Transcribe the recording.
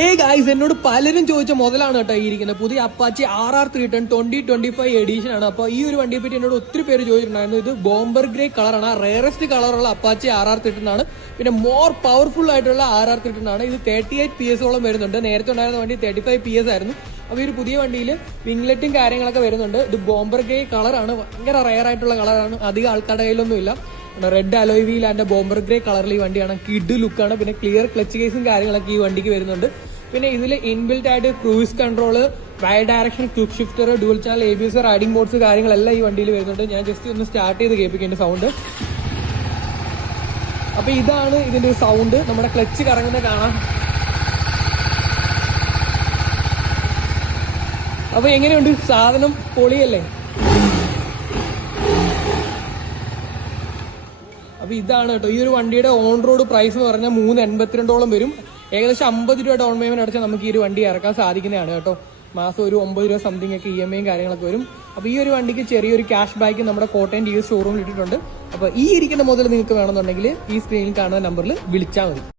Hey guys, എന്നോട് പലരും ചോദിച്ച മുതലാണ് കേട്ടോ ഈ ഇരിക്കുന്നത്. പുതിയ അപ്പാച്ചി RR310 2025 എഡിഷൻ ആണ്. അപ്പോൾ ഈ ഒരു വണ്ടിയെ പറ്റി എന്നോട് ഒത്തിരി പേര് ചോദിച്ചിട്ടുണ്ടായിരുന്നു. ഇത് ബോംബർ ഗ്രേ കളറാണ്, റേറസ്റ്റ് കളറുള്ള അപ്പാച്ചി RR310 ആണ്. പിന്നെ മോർ പവർഫുൾ ആയിട്ടുള്ള RR310 ആണ്. ഇത് 38 PS ഓളം വരുന്നുണ്ട്. നേരത്തെ ഉണ്ടായിരുന്ന വണ്ടി 35 PS ആയിരുന്നു. അപ്പോൾ ഈ ഒരു പുതിയ വണ്ടിയിൽ വിംഗ്ലെറ്റും കാര്യങ്ങളൊക്കെ വരുന്നുണ്ട്. ഇത് ബോംബർ ഗ്രേ കളറാണ്, ഭയങ്കര റെയർ ആയിട്ടുള്ള കളറാണ്. അധികം ആൾക്കാരുടെ കയ്യിലൊന്നും ഇല്ല. Red alloy wheel and bomber grey കളറിൽ ഈ വണ്ടിയാണ്. കിഡ് ലുക്കാണ്. പിന്നെ ക്ലിയർ ക്ലച്ച് കേസും കാര്യങ്ങളൊക്കെ ഈ വണ്ടിക്ക് വരുന്നുണ്ട്. പിന്നെ ഇതിൽ ഇൻബിൽറ്റ് ആയിട്ട് cruise control, wide direction quick shifter, dual channel ABS, riding modes കാര്യങ്ങളെല്ലാം ഈ വണ്ടിയിൽ വരുന്നുണ്ട്. ഞാൻ ജസ്റ്റ് ഒന്ന് സ്റ്റാർട്ട് ചെയ്ത് കേൾപ്പിക്കേണ്ട സൗണ്ട്. അപ്പൊ ഇതാണ് ഇതിന്റെ സൗണ്ട്. നമ്മുടെ ക്ലച്ച് കറങ്ങുന്ന കാണാം. അപ്പൊ എങ്ങനെയുണ്ട് സാധനം? പൊളിയല്ലേ? അപ്പൊ ഇതാണ് കേട്ടോ ഈ ഒരു വണ്ടിയുടെ ഓൺ റോഡ് പ്രൈസ് എന്ന് പറഞ്ഞാൽ 382 വരും. ഏകദേശം 50 രൂപ ഡൗൺ പേയ്മെന്റ് അടച്ചാൽ നമുക്ക് ഈ ഒരു വണ്ടി ഇറക്കാൻ സാധിക്കുന്നതാണ് കേട്ടോ. മാസം ഒരു 9 രൂപ സംതിങ് ഒക്കെ EMI കാര്യങ്ങളൊക്കെ വരും. അപ്പൊ ഈ ഒരു വണ്ടിക്ക് ചെറിയൊരു ക്യാഷ് ബാക്ക് നമ്മുടെ കോട്ടയം TVS ഷോറൂമിൽ ഇട്ടിട്ടുണ്ട്. അപ്പൊ ഈ ഇരിക്കുന്ന മുതൽ നിങ്ങൾക്ക് വേണമെന്നുണ്ടെങ്കിൽ ഈ സ്ക്രീനിൽ കാണുന്ന നമ്പറിൽ വിളിച്ചാൽ മതി.